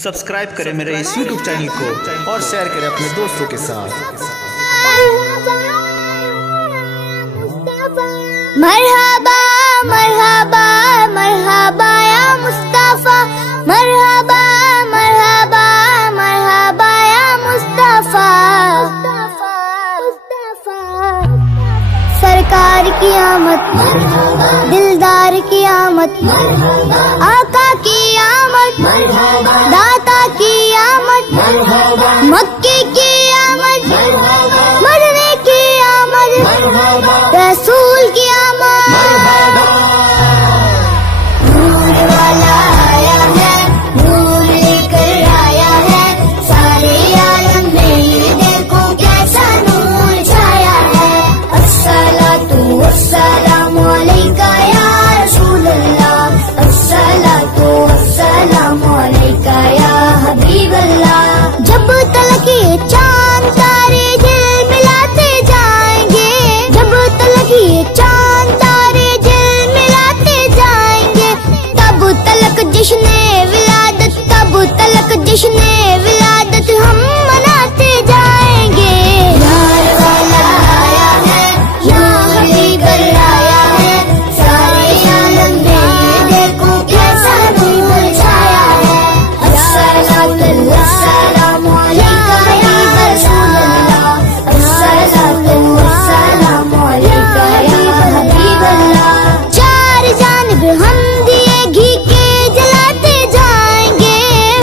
Subscribe करें मेरे इस YouTube चैनल को और शेयर करें अपने दोस्तों के साथ। मरहबा मरहबा मरहबा या मुस्तफा, मरहबा मरहबा मरहबा या मुस्तफा। सरकार की आमद, दिलदार की आमद, आका की आमद, दाता की आमद, मक्के की आमद, मदीने की आमद, रसूल की आमद। नूर वाला आया है, नूर लेकर आया है, सारे आलम में ये देखो कैसा नूर छाया है। अस्सलातु वस्सलामु अलैका या रसूल अल्लाह, अस्सलातु वस्सलामु अलैका या हबीब अल्लाह। जब तलक ये चांद तारे दिल मिलाते जाएंगे, जब तलक ये चांद तारे दिल मिलाते जाएंगे, तब तलक जश्ने विलादत, तब तलक जश्ने विलादत हम मनाते जाएंगे। यार वाला आया है, या हबीब आया है, सारे आलम में ये देखो कैसा नूर छाया है। अस्सलातु वस्सलामु अलैका या रसूल अल्लाह, अस्सलातु वस्सलामु अलैका या हबीब अल्लाह। चार जानब हम दिए घी के जलाते जाएंगे,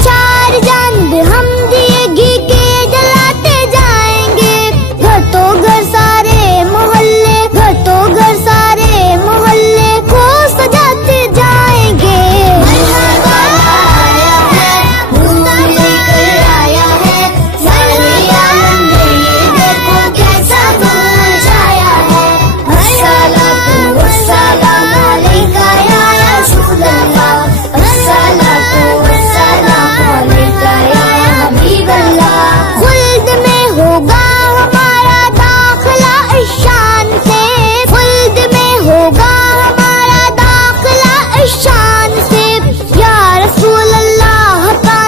चार जानब हम दिए घी के जलाते जाएंगे। घर तो घर सारे मोहल्ले, घर तो घर सारे मोहल्ले को सजाते जाएंगे। मरहबा आया है, नूर लेकर आया है, सारे आलम में ये देखो कैसा नूर छाया है। अस्सलातु वस्सलामु अलैका या रसूल अल्लाह, अस्सलातु वस्सलामु अलैका या हबीब अल्लाह। खुल्द में होगा हमारा दाखिला इस शान से, खुल्द में होगा हमारा दाखिला इस शान से। या रसूल अल्लाह का,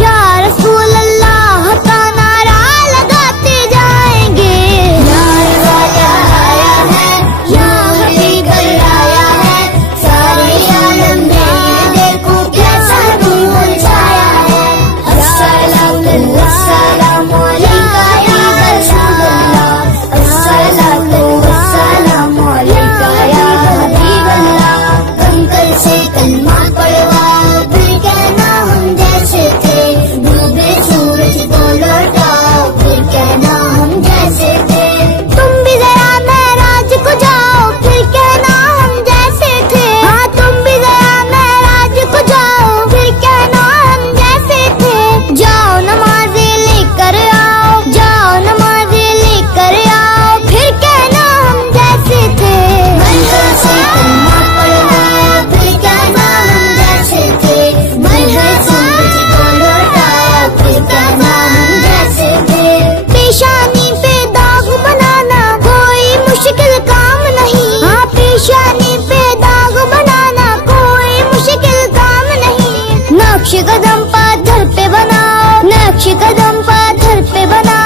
या रसूल अल्लाह का नारा लगाते जाएंगे। यार वाला आया है, या हबीब आया है, सारे आलम में ये देखो कैसा नूर छाया है। अस्सलातु वस्सलामु अलैका या रसूल अल्लाह, अस्सलातु वस्सलामु अलैका या हबीब अल्लाह। कंकर से कलमा पढ़वाओ, फिर कहना हम जैसे थे, डूबे सूरज को लौटाओ, फिर कहना हम जैसे थे। तुम भी जरा महराज को जाओ, फिर कहना हम जैसे थे। हाँ तुम भी जरा महराज को जाओ, फिर कहना हम जैसे थे। जाओ नमाज़ें लेकर आओ, जाओ नमाज़ें लेकर आओ, फिर कहना हम जैसे थे। मरहबा से कलमा पढ़वाओ, फिर कहना हम जैसे थे, डूबे सूरज को लौटाओ, फिर कहना हम जैसे थे। पेशानी पे दाग बनाना कोई मुश्किल काम नहीं, हाँ पेशानी पे दाग बनाना कोई मुश्किल काम नहीं। नक्श कदम पाथर पे बनाओ, नक्श कदम पाथर पे बनाओ,